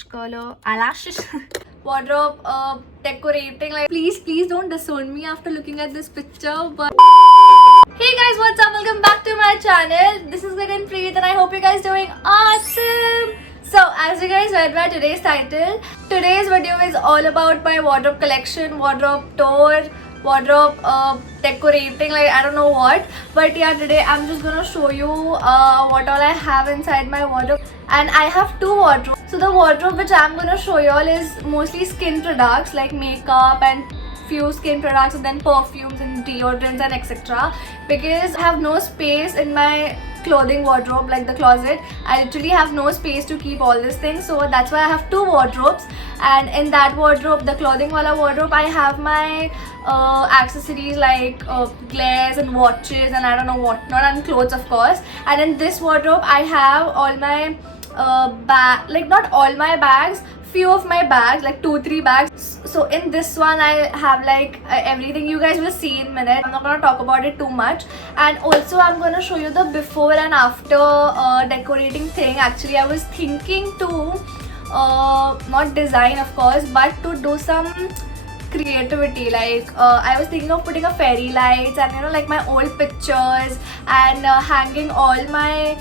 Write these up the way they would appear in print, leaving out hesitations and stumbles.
eyelash color, eyelashes, wardrobe decorating. Like, please don't disown me after looking at this picture. But hey guys, what's up? Welcome back to my channel. This is Gagan Preet and I hope you guys doing awesome. So as you guys read by today's title, today's video is all about my wardrobe collection, wardrobe tour, wardrobe decorating, like I don't know what, but yeah, today I'm just gonna show you what all I have inside my wardrobe. And I have two wardrobes. So the wardrobe which I'm gonna show you all is mostly skin products like makeup and few skin products and then perfumes and deodorants and etc. Because I have no space in my clothing wardrobe, like the closet. I literally have no space to keep all these things, so that's why I have two wardrobes. And in that wardrobe, the clothing wala wardrobe, I have my accessories like glares and watches and I don't know what not, and clothes of course. And in this wardrobe I have all my like not all my bags, few of my bags, like 2-3 bags. So in this one I have like everything. You guys will see in a minute. I'm not gonna talk about it too much. And also I'm gonna show you the before and after decorating thing. Actually I was thinking to not design of course, but to do some creativity. Like I was thinking of putting a fairy lights and you know, like my old pictures and hanging all my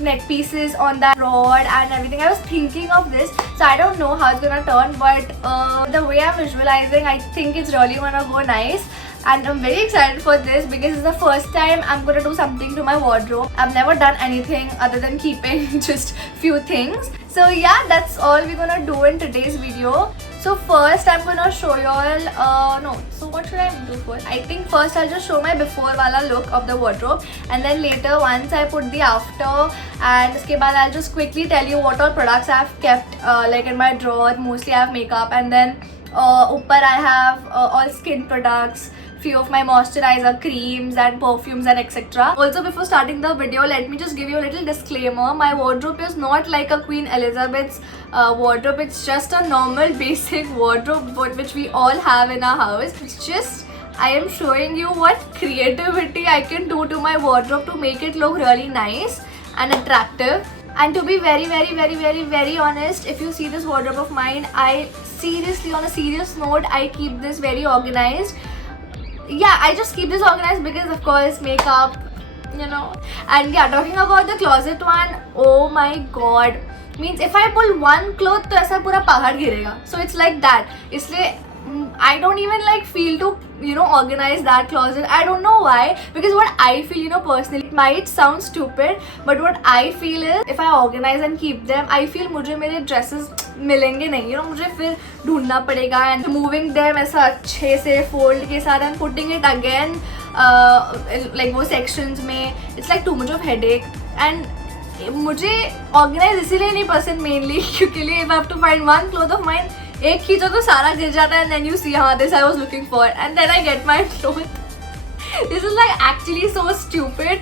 neck pieces on that rod and everything. I was thinking of this, so I don't know how it's gonna turn, but the way I'm visualizing, I think it's really gonna go nice. And I'm very excited for this because it's the first time I'm gonna do something to my wardrobe. I've never done anything other than keeping just few things. So yeah, that's all we're gonna do in today's video. So first I'm gonna show you all so what should I do first? I think first I'll just show my before wala look of the wardrobe, and then later once I put the after, and uske baad I'll just quickly tell you what all products I've kept like in my drawer. Mostly I have makeup, and then upar I have all skin products, few of my moisturizer creams and perfumes and etc. Also, before starting the video, let me just give you a little disclaimer. My wardrobe is not like a Queen Elizabeth's wardrobe. It's just a normal basic wardrobe which we all have in our house. It's just I am showing you what creativity I can do to my wardrobe to make it look really nice and attractive. And to be very honest, if you see this wardrobe of mine, I seriously, on a serious note, I keep this very organized. Yeah, I just keep this organized because of course makeup, you know. And yeah, talking about the closet one, oh my god, means if I pull one cloth to aisa pura pahad girega. So it's like that. Isliye I don't even like feel to, you know, organize that closet. I don't know why, because what I feel, you know, personally, it might sound stupid, but what I feel is if I organize and keep them, I feel मुझे मेरे dresses मिलेंगे नहीं, you know, मुझे फिर ढूंढना पड़ेगा and moving them ऐसा अच्छे से fold के साथ and putting it again like वो sections में, it's like too much of headache. And मुझे organize इसीलिए नहीं पसंद mainly क्योंकि if I have to find one cloth of mine, एक खींचो तो सारा गिर जाता है, and then you see हाँ this I was looking for, and then I get my clothes. This is like actually so stupid,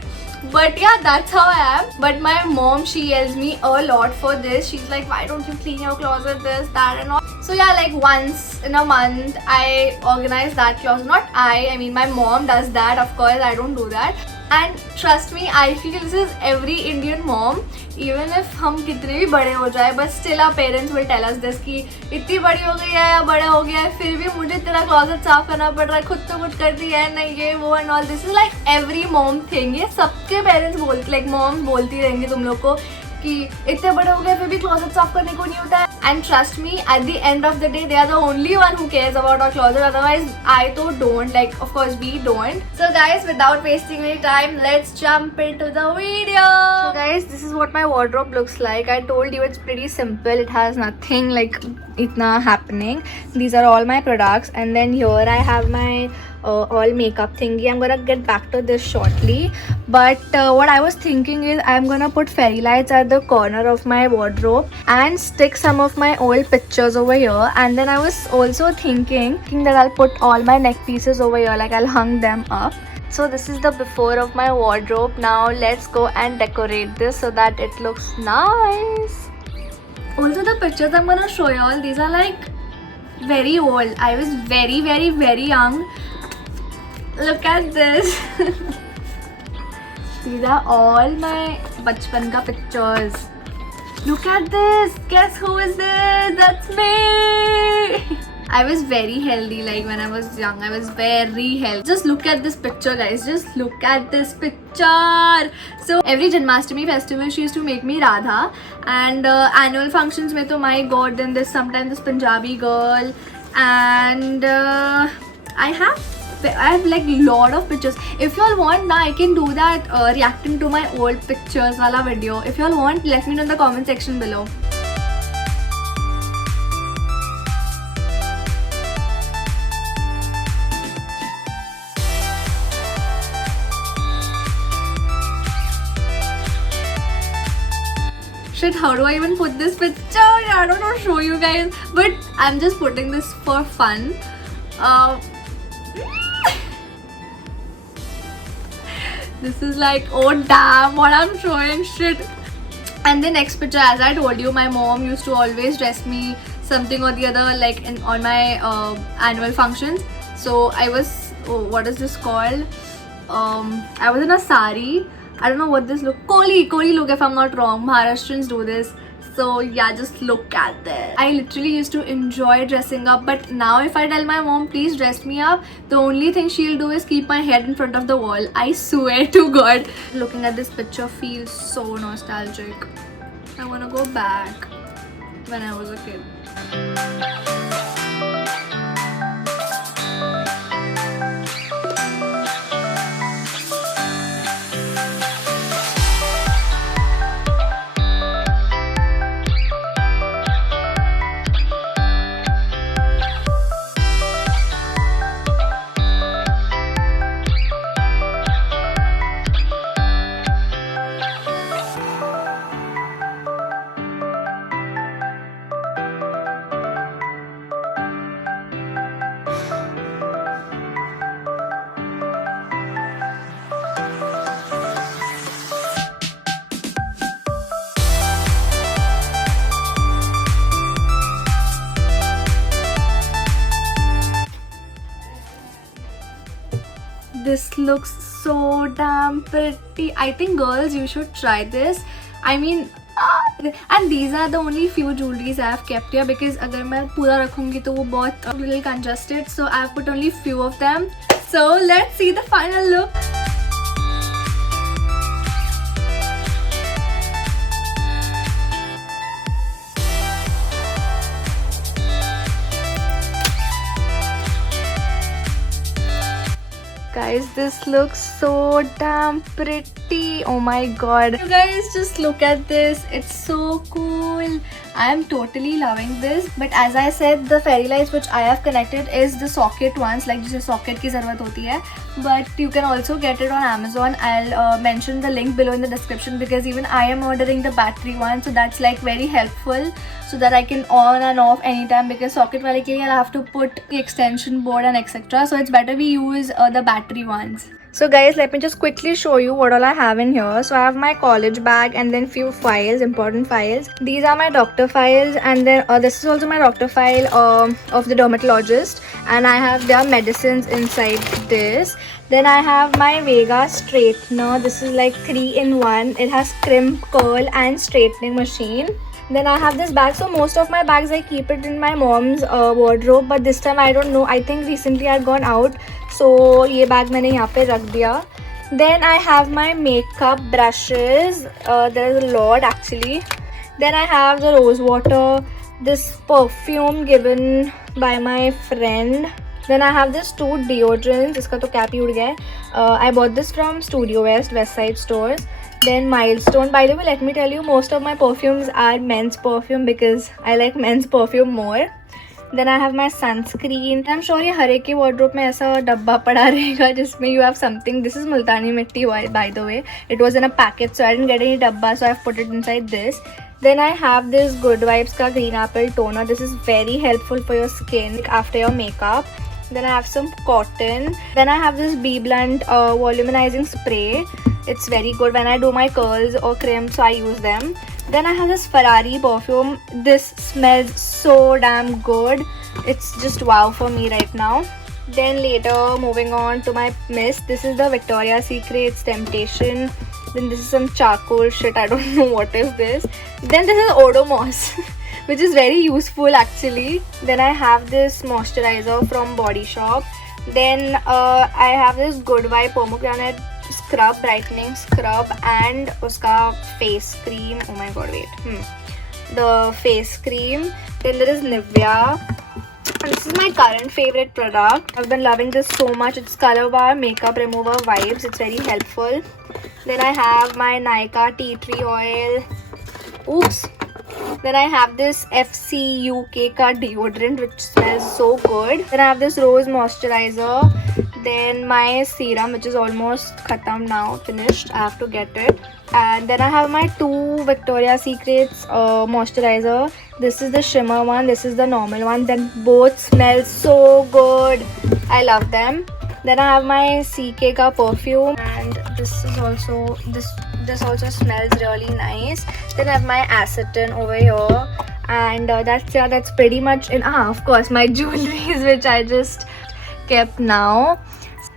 but yeah, that's how I am. But my mom, she yells me a lot for this. She's like, why don't you clean your closet, this, that and all. So yeah, like once in a month I organize that closet. Not I mean my mom does that, of course I don't do that. And trust me, I feel this is every Indian mom. Even if हम कितने भी बड़े हो जाए, but still our parents will tell us this कि इतनी बड़ी हो गई है या बड़ा हो गया है, फिर भी मुझे तेरा क्लोजेट साफ करना पड़ रहा है, खुद तो कुछ करती है नहीं, ये वो and all. This is like every mom thing. ये सबके parents बोलते, like moms बोलती रहेंगे तुम लोग को कि इतने बड़े हो गए फिर भी क्लोजेट साफ करने को नहीं होता है. And trust me, at the end of the day, they are the only one who cares about our closet. Otherwise, I too don't. Like, of course, we don't. So guys, without wasting any time, let's jump into the video. So guys, this is what my wardrobe looks like. I told you it's pretty simple. It has nothing like itna happening. These are all my products. And then here I have my all makeup thingy. I'm gonna get back to this shortly, but what I was thinking is I'm gonna put fairy lights at the corner of my wardrobe and stick some of my old pictures over here. And then I was also thinking that I'll put all my neck pieces over here, like I'll hang them up. So this is the before of my wardrobe. Now let's go and decorate this so that it looks nice. Also, the pictures I'm gonna show you all, these are like very old. I was very young. Look at this. These are all my bachpan ka pictures. Look at this. Guess who is this? That's me. I was very healthy, like when I was young. I was very healthy. Just look at this picture, guys. Just look at this picture. So every Janmashtami festival, she used to make me Radha, and annual functions mein to my god, then there's sometimes this Punjabi girl, and I have like lot of pictures. If y'all want, now I can do that reacting to my old pictures wala video. If y'all want, let me know in the comment section below. Shit, how do I even put this picture? I don't know, show you guys, but I'm just putting this for fun. This is like, oh damn, what I'm showing, shit. And the next picture, as I told you, my mom used to always dress me something or the other, like on my annual functions. So I was, what is this called? I was in a sari. I don't know what this look. Koli look, if I'm not wrong. Maharashtrians do this. So yeah, just look at this. I literally used to enjoy dressing up, but now if I tell my mom, please dress me up, the only thing she'll do is keep my head in front of the wall. I swear to God. Looking at this picture feels so nostalgic. I wanna go back when I was a kid. This looks so damn pretty. I think girls, you should try this. I mean, and these are the only few jewelries I have kept here, because अगर मैं पूरा रखूंगी तो वो बहुत little congested. So I have put only few of them. So let's see the final look. Guys, this looks so damn pretty. Oh my god. You guys, just look at this. It's so cool. I am totally loving this. But as I said, the fairy lights which I have connected is the socket ones, like जिसे socket की ज़रूरत होती है. But you can also get it on Amazon. I'll mention the link below in the description, because even I am ordering the battery one, so that's like very helpful, so that I can on and off anytime, because socket wale ke liye I'll have to put the extension board and etc. So it's better we use the battery ones. So guys, let me just quickly show you what all I have in here. So I have my college bag and then few files, important files. These are my doctor files, and then this is also my doctor file of the dermatologist, and I have their medicines inside this. Then I have my Vega straightener. This is like 3-in-1. It has crimp, curl and straightening machine. Then I have this bag. So most of my bags I keep it in my mom's wardrobe, but this time I don't know, I think recently I had gone out, so ये bag मैंने यहाँ पे रख दिया. Then I have my makeup brushes. There is a lot actually. Then I have the rose water, this perfume given by my friend. Then I have this 2 deodorants. इसका तो cap ही उड़ गया है. I bought this from Studio West Side stores. Then Milestone. By the way, let me tell you, most of my perfumes are men's perfume, because I like men's perfume more. Then I have my sunscreen. I'm sure ये हर एक के wardrobe में ऐसा डब्बा पड़ा रहेगा जिसमें you have something. This is multani mitti, by the way. It was in a packet, so I didn't get any dabba, so I've put it inside this. Then I have this Good Vibes ka green apple toner. This is very helpful for your skin after your makeup. Then I have some cotton. Then I have this Bee Blunt volumizing spray. It's very good when I do my curls or crimps, so I use them. Then I have this Ferrari perfume. This smells so damn good. It's just wow for me right now. Then later, moving on to my mist. This is the Victoria's Secret Temptation. Then this is some charcoal shit. I don't know what is this. Then this is Odomos, which is very useful actually. Then I have this moisturizer from Body Shop. Then I have this Good Vibe pomegranate scrub, brightening scrub, and uska face cream. Oh my god, wait. The face cream. Then there is Nivea. And this is my current favorite product. I've been loving this so much. It's Color Bar Makeup Remover Wipes. It's very helpful. Then I have my Nykaa Tea Tree Oil. Oops. Then I have this FCUK ka deodorant, which smells so good. Then I have this Rose Moisturizer. Then my serum, which is almost khatam now, finished. I have to get it. And then I have my two Victoria's Secrets moisturizer. This is the shimmer one. This is the normal one. Then both smell so good. I love them. Then I have my CK ka perfume, and this is also this also smells really nice. Then I have my acetone over here, and that's pretty much in. Of course, my jewelries, which I just kept now.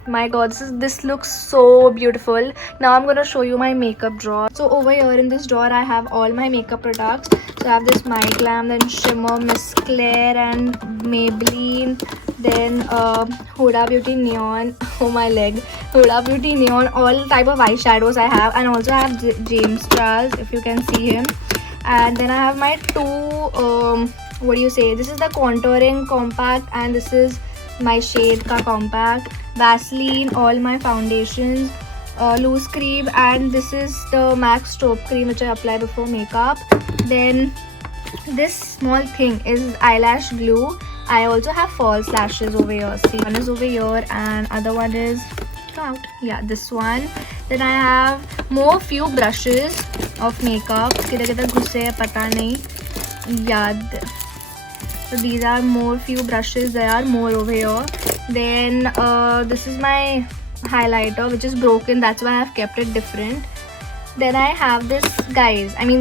My god, this looks so beautiful. Now I'm gonna show you my makeup drawer. So over here in this drawer I have all my makeup products. So I have this My Glam, then Shimmer, Miss Claire, and Maybelline. Then Huda Beauty Neon. Oh my leg. Huda Beauty Neon. All type of eyeshadows I have, and also I have James Charles, if you can see him. And then I have my two what do you say? This is the contouring compact, and this is my shade ka compact. Vaseline, all my foundations, loose cream, and this is the MAC Strobe cream which I apply before makeup. Then this small thing is eyelash glue. I also have false lashes over here. See, one is over here and other one is out. Yeah, this one. Then I have more few brushes of makeup. Kidhar ghusse hai pata nahi. Yeah. So these are more few brushes. There are more over here. Then this is my highlighter, which is broken. That's why I've kept it different. Then I have this,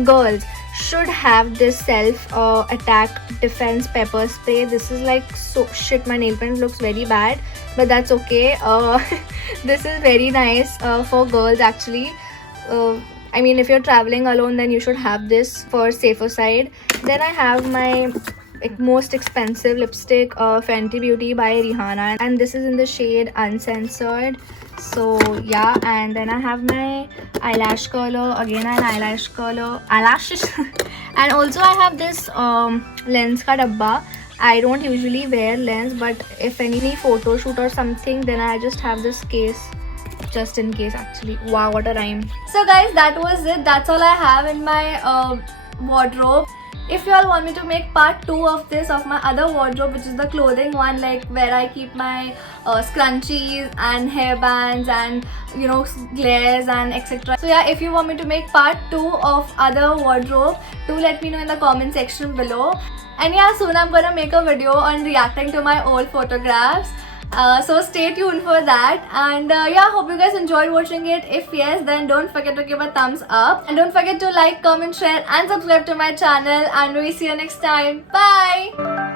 girls should have this self attack defense pepper spray. This is like so shit. My nail paint looks very bad, but that's okay. This is very nice for girls actually. If you're traveling alone, then you should have this for safer side. Then I have my most expensive lipstick, Fenty Beauty by Rihanna, and this is in the shade Uncensored. So yeah, and then I have my eyelash curler, again an eyelash curler, eyelashes. And also I have this lens ka dabba. I don't usually wear lens, but if any photo shoot or something, then I just have this case just in case actually. Wow, what a rhyme. So guys, that was it. That's all I have in my wardrobe. If you all want me to make part 2 of this, of my other wardrobe, which is the clothing one, like where I keep my scrunchies and hairbands and glares and etc. So yeah, if you want me to make part 2 of other wardrobe, do let me know in the comment section below. And yeah, soon I'm gonna make a video on reacting to my old photographs. So stay tuned for that, and yeah, hope you guys enjoyed watching it. If yes, then don't forget to give a thumbs up, and don't forget to like, comment, share and subscribe to my channel, and we'll see you next time. Bye.